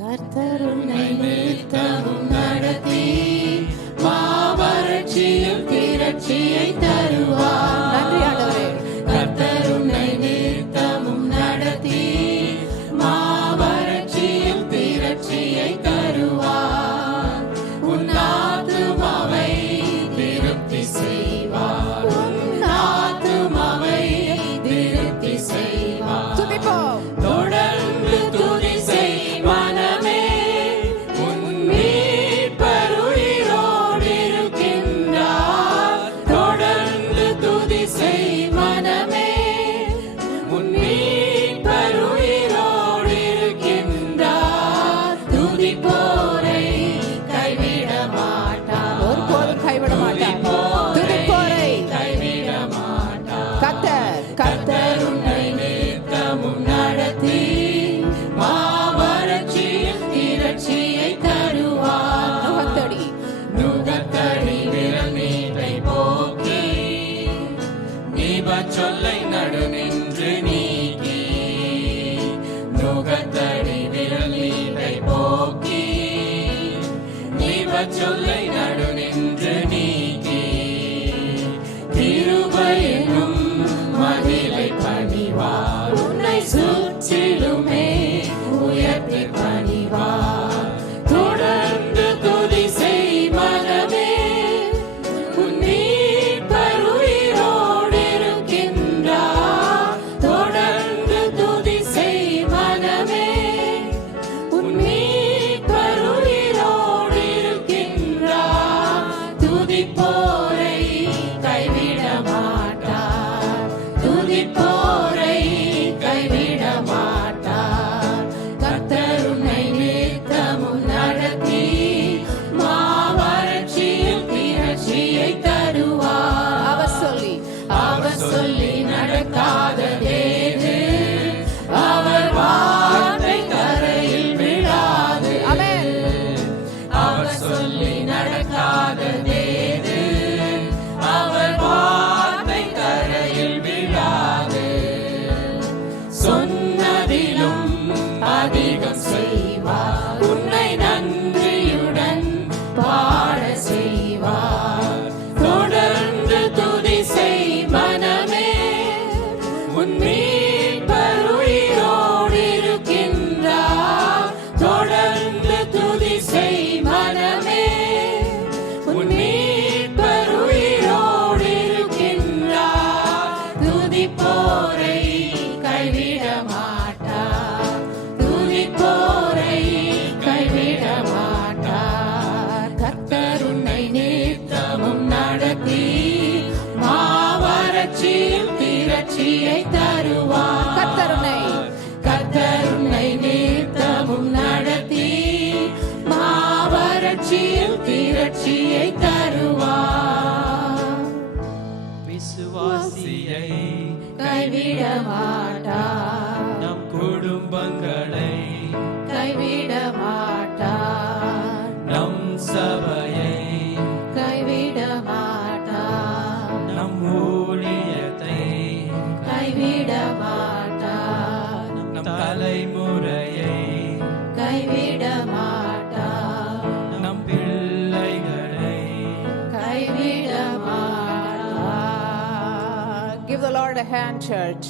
கர்த்தர் உன்னை நித்தமும் நடத்தி மாவறட்சியில் திரட்சியை தருவார். நன்றி ஆண்டவரே. கர்த்தர் உன்னை நித்தமும் நடத்தி மாவறட்சியில் திரட்சியை தருவார். உன் ஆத்துமாவை திருப்தி செய்வார். உன் ஆத்துமாவை திருப்தி செய்வார். துதிப்போம். தொடர்ந்து துதி செய் மனமே, உன் மீட்பர் உயிரோடு இருக்கின்றார். தொடர்ந்து துதி செய் மனமே, உன் மீட்பர் உயிரோடு இருக்கின்றார். துதிப்போரை கைவிட மாட்டார். ஒருபோதும் கைவிட மாட்டார். துதிப்போரை கைவிட மாட்டார். கர்த்தர் உன்னை நித்தமும் நடத்தி மாவறட்சியில் திரட்சியை தருவார். நுகத்தடி விரல் நீட்டை போக்கி நீபச் சொல்லை நடு நின்று நீக்கி. நுகத்தடி விரல் நீட்டை போக்கி நீபச் சொல்லை நடு நின்று நீக்கி. கிருபையெனும் மதிலை பணிவார். உன்னை சுற்றிலுமே உயர்த்தி பணிவார். தொடர்ந்து துதி செய் மனமே, உன் மீட்பர் உயிரோடு இருக்கின்றார். தொடர்ந்து துதி செய் மனமே, உன் மீட்பர் உயிரோடு இருக்கின்றார். துதிப்போரை கைவிட மாட்டார். துதிப்போரை கைவிட மாட்டார். கர்த்தர் உன்னை நித்தமும் நடத்தி மாவறட்சியில் திரட்சியை தருவார். அவர் சொல்லி நடக்காததேது, அவர் வார்த்தை தரையில் விழாது. அவர் சொல்லி நடக்காததேது, அவர் வார்த்தை தரையில் விழாது. சொன்னதிலும் அதிகம் செய்வார். உன்னை நன்றியுடன் பாட செய்வார். தொடர்ந்து துதி செய் மனமே, உன் மீட்பர் உயிரோடு இருக்கின்றார். தொடர்ந்து துதி செய் மனமே, உன் மீட்பர் உயிரோடு இருக்கின்றார். துதிப்போரை கைவிட மாட்டார். துதிப்போரை கைவிட மாட்டார். கர்த்தர் உன்னை நித்தமும் நடத்தி மாவறட்சியில் திரட்சியை தருவார். கர்த்தர் உன்னை நித்தமும் நடத்தி மாவறட்சியில் திரட்சியை தருவார். விசுவாசியை கைவிட மாட்டார். நம் குடும்பங்களை கைவிட மாட்டார். நம் சபையை கைவிட மாட்டார். நம் ஊழியத்தை கைவிட மாட்டார். நம் தலைமுறையை கைவிட மாட்டார். நம் பிள்ளைகளை கைவிட மாட்டார். Give the Lord a hand, church.